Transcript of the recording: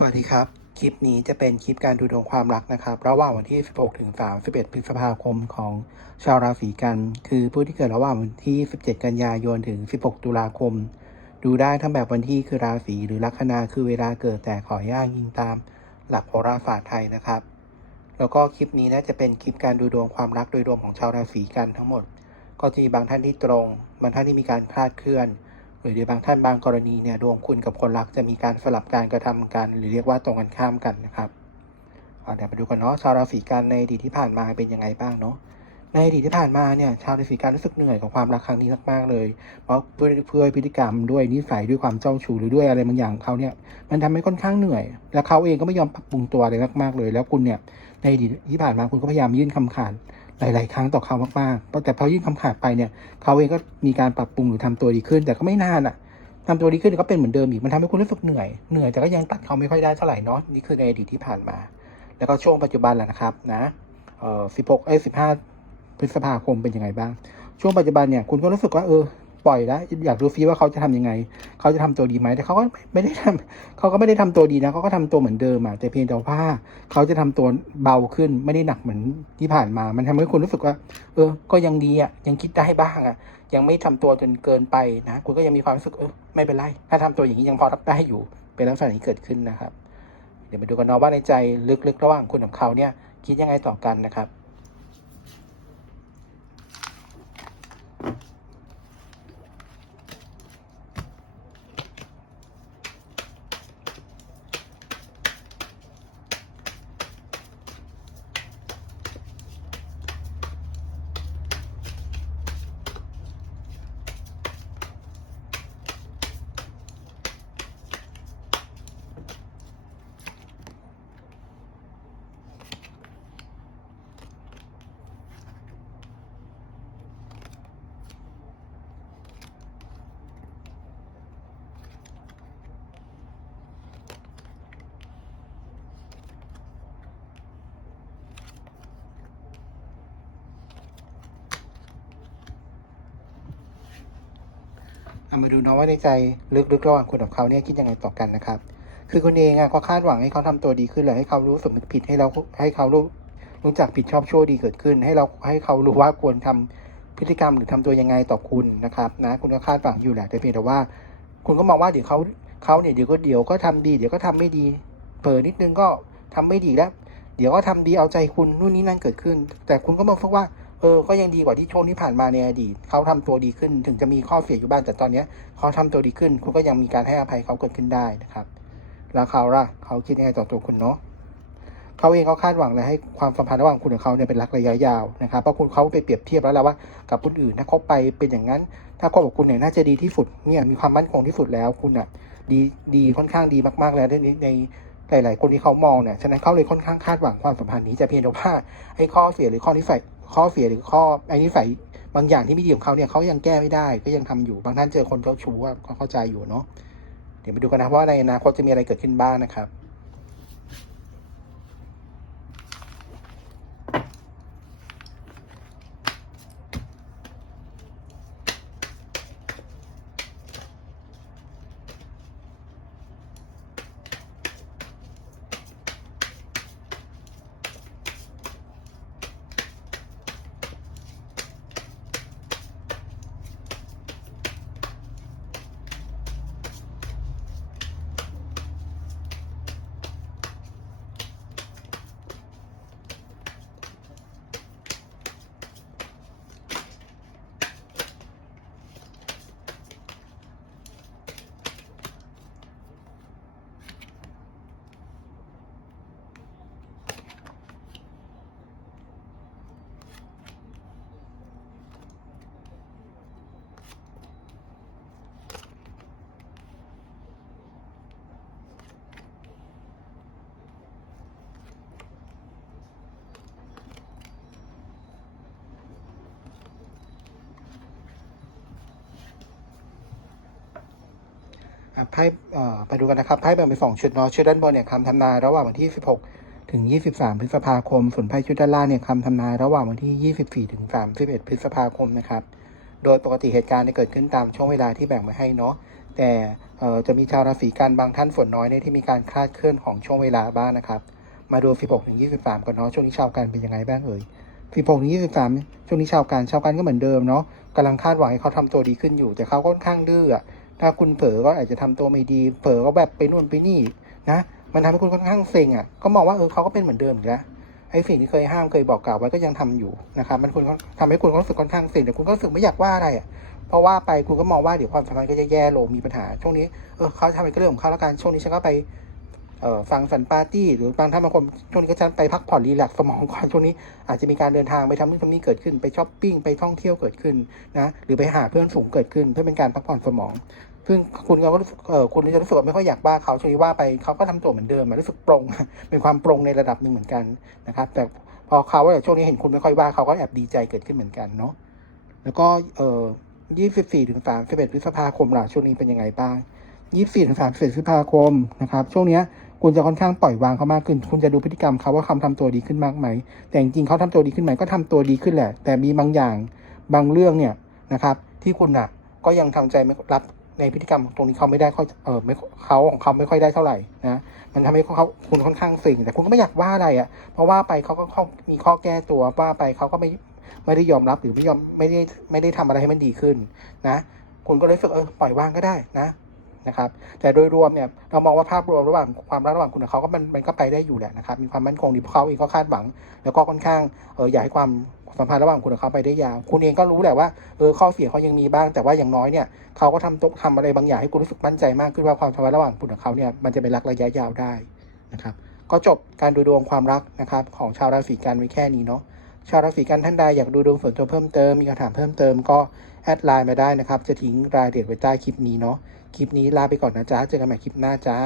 สวัสดีครับ คลิปนี้จะเป็นคลิปการดูดวงความรักนะครับ ระหว่างวันที่ 16 ถึง 31 พฤษภาคมของชาวราศีกัน คือผู้ที่เกิดระหว่างวันที่ 17 กันยายนถึง 16 ตุลาคม ดูได้ทั้งแบบวันที่คือราศีหรือลัคนาคือเวลาเกิดแต่ขออนุญาตยิงตามหลักโหราศาสตร์ไทยนะครับ แล้วก็คลิปนี้น่าจะเป็นคลิปการดูดวงความรักโดยรวมของชาวราศีกันทั้งหมด ก็จะมีบางท่านที่ตรง บางท่านที่มีการคลาดเคลื่อน หรือในบางท่านบางกรณีเนี่ยดวงคุณกับคนรักจะมีการสลับการกระทำกัน หรือเรียกว่าตรงกันข้ามกันนะครับเดี๋ยวมาดูกันเนาะชาวราศีกันในอดีตที่ผ่านมาเป็นยังไงบ้างเนาะในอดีตที่ผ่านมาเนี่ยชาวราศีกันรู้สึกเหนื่อยกับความรักครั้งนี้มากๆเลย เพราะเพื่อเพื่อพฤติกรรมด้วยนิสัยด้วยความเจ้าชู้หรือด้วยอะไรบางอย่างเขาเนี่ยมันทำให้ค่อนข้างเหนื่อย แล้วเขาเองก็ไม่ยอมปรับปรุงตัวอะไรมากๆเลย แล้วคุณเนี่ยในอดีตที่ผ่านมาคุณก็พยายามยื่นคำขาด หลาย ๆ ครั้งต่อเขามากๆแต่พอยื่นคำขาดไปเนี่ยเขาเองก็มีการปรับปรุงหรือทำตัวดีขึ้น แต่ก็ไม่นานอะทำตัวดีขึ้นก็เป็นเหมือนเดิมอีกมันทำให้คุณรู้สึกเหนื่อยเหนื่อยแต่ก็ยังตัดเขาไม่ค่อยได้เท่าไหร่เนาะนี่คือในอดีตที่ผ่านมา แล้วก็ช่วงปัจจุบันแหละนะครับนะเอ่อ16เอ้ย15พฤษภาคมเป็นยังไงบ้าง ช่วงปัจจุบันเนี่ยคุณก็รู้สึกว่าเออ ปล่อยแล้วอยากดูฟีว่าเขาจะทำยังไง เขาจะทำตัวดีไหมแต่เขาก็ไม่ได้ทำเขาก็ไม่ได้ทำตัวดีนะเขาก็ทำตัวเหมือนเดิมอะแต่เพียงแต่ว่าเขาจะทำตัวเบาขึ้นไม่ได้หนักเหมือนที่ผ่านมา มันทำให้คุณรู้สึกว่า เออ ก็ยังดีอะยังคิดได้บ้างอะ ยังไม่ทำตัวจนเกินไปนะคุณก็ยังมีความรู้สึกเออไม่เป็นไร ถ้าทำตัวอย่างนี้ยังพอรับได้อยู่ เป็นลักษณะนี้เกิดขึ้นนะครับ เดี๋ยวมาดูกันเนาะว่าในใจลึกๆระหว่างคุณกับเขาเนี่ยคิดยังไงต่อกันนะครับ เอามาดูนะว่าในใจลึกๆระหว่างคุณกับเขาเนี่ยคิดยังไงต่อกันนะครับ คือคุณเองอะก็คาดหวังให้เขาทำตัวดีขึ้นเลยให้เขารู้สึกผิดให้เราให้เขารู้รู้จักผิดชอบชั่วดีเกิดขึ้น ให้เราให้เขารู้ว่าควรทำพฤติกรรมหรือทำตัวยังไงต่อคุณนะครับนะคุณก็คาดหวังอยู่แหละแต่เพียงแต่ว่า คุณก็มองว่าเดี๋ยวเขาเขาเนี่ยเดี๋ยวก็เดี๋ยวก็ทำดีเดี๋ยวก็ทำไม่ดีเผลอนิดนึงก็ทำไม่ดีแล้ว เดี๋ยวก็ทำดีเอาใจคุณนู่นนี่นั่นเกิดขึ้น แต่คุณก็มองว่า เออก็ยังดีกว่าที่ช่วงที่ผ่านมาในอดีตเขาทำตัวดีขึ้น ถึงจะมีข้อเสียอยู่บ้างแต่ตอนเนี้ยเขาทำตัวดีขึ้น คุณก็ยังมีการให้อภัยเขาเกิดขึ้นได้นะครับ แล้วเขาล่ะเขาคิดยังไงต่อตัวคุณเนาะเขาเองเขาคาดหวังเลยให้ความสัมพันธ์ระหว่างคุณกับเขาเนี่ยเป็นรักระยะยาวนะครับเพราะคุณเขาไปเปรียบเทียบแล้วแหละว่ากับคนอื่นถ้าคบไปเป็นอย่างนั้น ถ้าคบกับคุณเนี่ยน่าจะดีที่สุดเนี่ยมีความมั่นคงที่สุดแล้วคุณอะดีดีค่อนข้างดีมากๆแล้วในในหลาย ๆ คนที่เขามองเนี่ยฉะนั้นเขาเลยค่อนข้างคาดหวังความสัมพันธ์นี้แต่เพียงแต่ว่าไอ้ข้อเสียหรือข้อนิสัย ข้อเสียหรือข้อไอ้นิสัยบางอย่างที่ไม่ดีของเขาเนี่ยเขายังแก้ไม่ได้ก็ยังทำอยู่บางท่านเจอคนเจ้าชู้ก็เข้าใจอยู่เนาะเดี๋ยวไปดูกันนะว่าในอนาคตจะมีอะไรเกิดขึ้นบ้างนะครับ ไพ่ไปดูกันนะครับไพ่แบ่งเป็นสองชุดเนาะชุดด้านบนเนี่ยคำทำนายระหว่างวันที่ 16 ถึง 23 พฤษภาคม ส่วนไพ่ชุดด้านล่างเนี่ยคำทำนายระหว่างวันที่ 24 ถึง 31 พฤษภาคมนะครับ โดยปกติเหตุการณ์จะเกิดขึ้นตามช่วงเวลาที่แบ่งไว้ให้เนาะแต่จะมีชาวราศีกันบางท่านส่วนน้อยเนี่ยที่มีการคลาดเคลื่อนของช่วงเวลาบ้างนะครับ มาดู 16 ถึง 23ก่อนเนาะช่วงนี้ชาวกันเป็นยังไงบ้างเอ่ย16ถึง23 ช่วงนี้ชาวกันชาวกันก็เหมือนเดิมเนาะกำลังคาดหวังให้เขาทำตัวดีขึ้นอยู่ แต่เขาค่อนข้างดื้ออะ ถ้าคุณเผลอก็อาจจะทำตัวไม่ดี เผลอก็แบบไปนู่นไปนี่นะ มันทำให้คุณค่อนข้างเซ็งอะ ก็มองว่าเออเขาก็เป็นเหมือนเดิมอยู่แล้วไอ้สิ่งที่เคยห้ามเคยบอกกล่าวไว้ก็ยังทำอยู่นะครับมันคุณทำให้คุณรู้สึกค่อนข้างเซ็งแต่คุณก็รู้สึกไม่อยากว่าอะไรอะเพราะว่าไปคุณก็มองว่าเดี๋ยวความสัมพันธ์ก็จะแย่ลงมีปัญหา ช่วงนี้เออเขาทำเป็นเรื่องของเขาแล้วกันช่วงนี้ฉันก็ไปเอ่อฟังสันปาร์ตี้ หรือบางท่านบางคนช่วงนี้ก็ฉันไปพักผ่อนรีแลกซ์สมองก่อนช่วงนี้อาจจะมีการเดินทางไปทำนู่นทำนี่เกิดขึ้นไปช้อปปิ้งไปท่องเที่ยวเกิดขึ้นนะหรือไปหาเพื่อนสูงเกิดขึ้น เพื่อเป็นการพักผ่อนสมอง ซึ่งคุณก็รู้สึกเออคุณจะรู้สึกว่าไม่ค่อยอยากว่าเขาช่วงนี้ว่าไปเขาก็ทำตัวเหมือนเดิมรู้สึกปรงเป็นความปรงในระดับหนึ่งเหมือนกันนะครับ แต่พอเขาว่าช่วงนี้เห็นคุณไม่ค่อยว่าเขาก็แอบดีใจเกิดขึ้นเหมือนกันเนาะแล้วก็เออยี่สิบสี่ถึงสามสิบเอ็ดพฤษภาคมล่ะช่วงนี้เป็นยังไงบ้างยี่สิบสี่ถึงสามสิบเอ็ดพฤษภาคมนะครับ ช่วงเนี้ยคุณจะค่อนข้างปล่อยวางเขามากขึ้น คุณจะดูพฤติกรรมเขาว่าเขาทำตัวดีขึ้นมากไหม แต่จริงๆเขาทำตัวดีขึ้นไหมก็ทำตัวดีขึ้นแหละ แต่มีบางอย่างบางเรื่องเนี่ยนะครับ ที่คุณอะก็ยังทำใจไม่รับ ในพฤติกรรมตรงนี้เขาไม่ได้ค่อยเออไม่เขาของเขาไม่ค่อยได้เท่าไหร่นะมันทำให้เขาคุณค่อนข้างสิ่ง แต่คุณก็ไม่อยากว่าอะไรอะ่ะ เพราะว่าไปเขาก็เขามีข้อแก้ตัวว่าไปเขาก็ไม่ไม่ได้ยอมรับหรือไม่ยอมไม่ได้ไม่ได้ทำอะไรให้มันดีขึ้นนะคุณก็เลยรู้สึกเออปล่อยวางก็ได้นะนะครับ แต่โดยรวมเนี่ยเรามองว่าภาพรวมระหว่างความรักระหว่างคุณกับเขาก็มันมันก็ไปได้อยู่แหละนะครับ มีความมั่นคงดีเพราะเขาเองก็คาดหวัง แล้วก็ค่อนข้างเอออยากให้ความ สัมพันธ์ระหว่างคุณกับเขาไปได้ยาว คุณเองก็รู้แหละว่าเออข้อเสียเขายังมีบ้าง แต่ว่าอย่างน้อยเนี่ยเขาก็ทำต้องทำอะไรบางอย่างให้คุณรู้สึกมั่นใจมากขึ้นว่าความสัมพันธ์ระหว่างคุณกับเขาเนี่ยมันจะเป็นรักระยะยาวได้นะครับ ก็จบการดูดวงความรักนะครับ ของชาวราศีกันไว้แค่นี้เนาะชาวราศีกันท่านใดอยากดูดวงส่วนตัวเพิ่มเติมมีคำถามเพิ่มเติมก็แอดไลน์มาได้นะครับ จะทิ้งรายละเอียดไว้ใต้คลิปนี้เนาะคลิปนี้ลาไปก่อนนะจ๊ะเจอกันใหม่คลิปหน้าจ้า